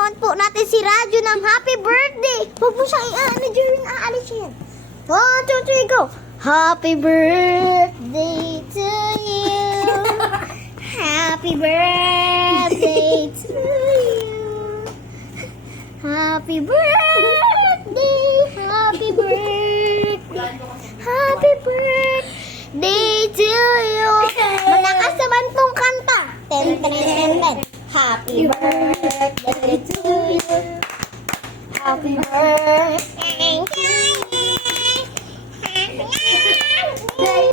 naman po natin si Radyo ng happy birthday. Huwag mo siya i-ano, Jerwin, aalis yan. 1, 2, 3, go. Happy birthday to you. Happy birthday to you. Happy birthday, happy birthday, happy birthday to you. Malakas naman pong kanta. Ten, ten, ten, ten. Happy birthday to you. Happy birthday to you.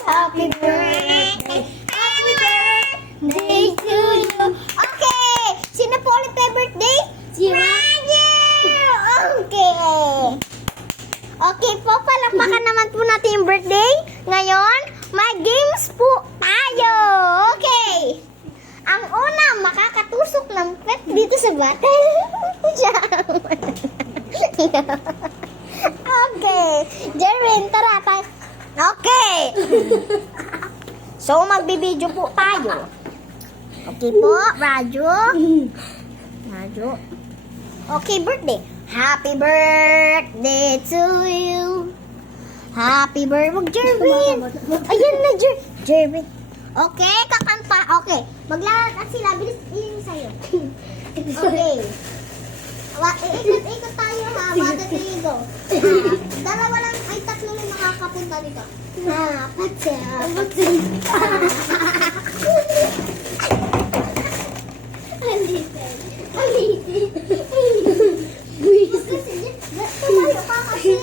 Happy birthday. Happy birthday to you. Okay. Sino po ulit may birthday? Si Ryan. Okay. Okay po, palakpakan naman po natin yung birthday. Ngayon, may games po tayo. Okay. Ang una, makakatusok ng pet dito sa battle. Okay. Jerwin, tara tayo. Okay. So, magbibideo po tayo. Okay po, Radyo. Radyo. Okay, birthday. Happy birthday to you. Happy birthday, Jerwin. Ayan na, Jerwin. Okay, kakanta. Okay. Maglalakad sila. Bilis yun sa'yo. Okay. Ikot-ikot tayo ha. Bata tayo go. Dalawa lang, ay tatlo lang makakapunta dito. Patsa. Alitin. Tumayo ka kasi.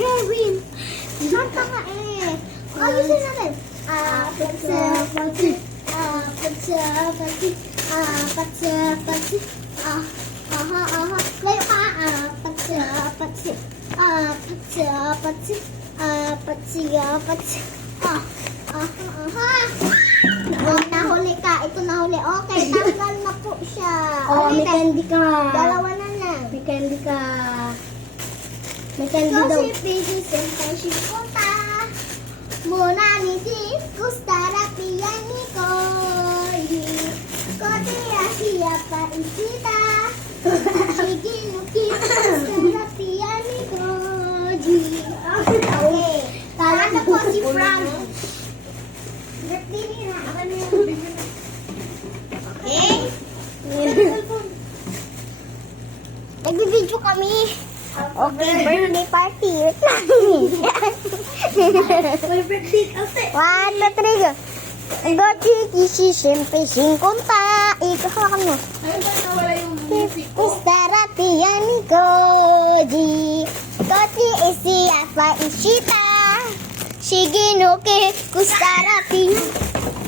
Jerwin. Kanta nga eh. Ayusin natin. Layo ka. Nahuli ka. Ito nahuli. Okay, tanggal na po siya. May candy ka. Dalawa na lang. May candy ka. May candy daw. Kasi baby, sentay si Punta. Muna ni Jim, Kustara Piyani ko. Kotira siya pa isita. Sige, nuki, Kustara Piyani ko. Okay. Tala na po si Frank. Birthday niya. Okay? Nagbibidyo kami. Okay, birthday party. May birthday kasi. 1, 2, 3, go. Gochi, kishi, shimpe, shinkonta. Ikaw ka mo. Ayun ba nawala yung music ko? Kustara, piyani ko. Gochi, isi, apa, ishita. Shigi, nuki, kustara, piyani.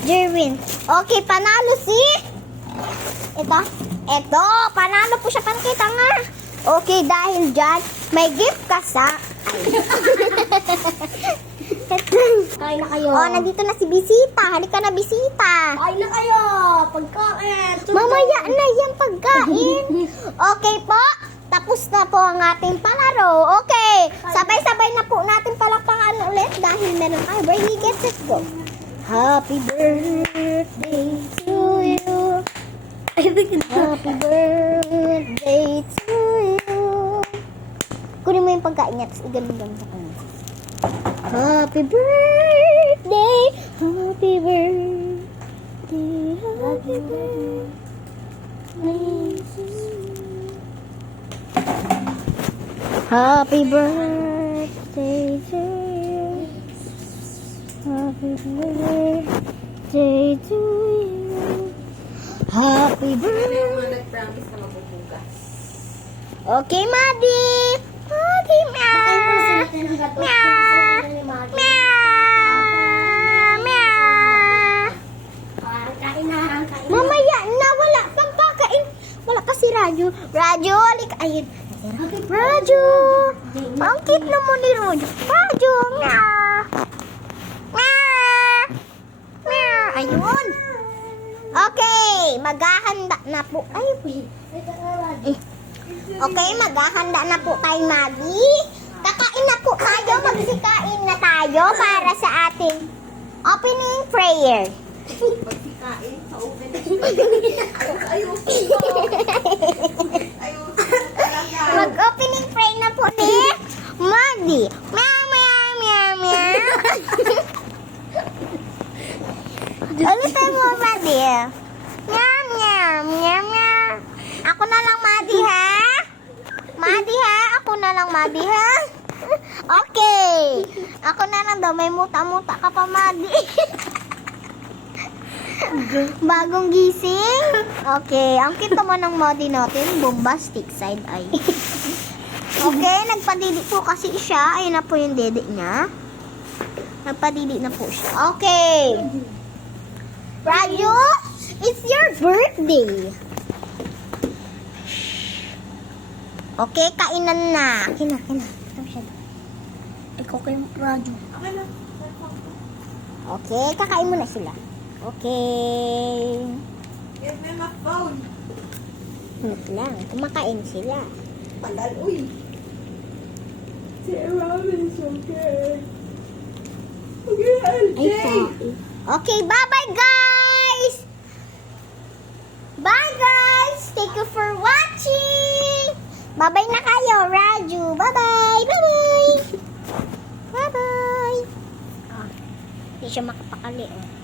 Jerwin. Okay, panalo si... Ito, panalo po siya pankita nga. Okay, dahil dyan, may gift ka sa... Kain na kayo. Oh, nandito na si Bisita. Halika na, Bisita. Kain na kayo. Pagkain. Mamaya na yung pagkain. Okay po, tapos na po ang ating palaro. Okay, sabay-sabay na po natin palakpakan ulit dahil meron ay birthday gift. Let's go. Happy birthday to you. Happy birthday to you. Kunin mo yung pagkain niya, tapos igaling-galing sa kanya. Happy birthday, happy birthday, happy birthday. Happy birthday to you. Happy birthday to you. Happy birthday. Nag-promise na magbubugas. Okay, Madi. Madi, meow. Meow. Meow. Kain na. Mamaya na, wala pang pakain. Wala kasi radyo. Radyo, alik. Ayun. Radyo. Ang cute naman ni Radyo. Radyo, meow. Meow. Meow. Ayun. Okay, maghahanda na po. Ay, okay, maghahanda na po tayo, Maggie. Kakain na po tayo, magsika. Opening prayer. Pagkain sa open ayusin ko. Ayusin ko talaga. Mag-opening prayer na po ni Maddie. Meow, meow, meow, meow. Ulitin mo, Maddie. Meow, meow, meow, meow. Ako na lang, Maddie, ha? Maddie, ha? Ako na lang, Maddie, ha? Okay. Ako na lang daw. May muta-muta ka pa, Maddie. Bagong gising? Okay. Ang cute naman ng Maddie natin. Bombastic side eye. Okay. Nagpadidi po kasi siya. Ayun na po yung dede niya. Nagpadidi na po siya. Okay. Raju, it's your birthday. Okay, kainan na. Kina. Ito siya. Ikaw kay Raju. Okay, kakain mo na sila. Okay. Give me my phone. Wait lang, kumakain sila. Tagal, uy. Sarah is okay. Okay, LJ. Okay, bye-bye guys! Bye guys! Thank you for watching! Bye-bye na kayo, Raju! Bye-bye! Bye-bye! Bye-bye! Hindi siya makapakali, oh.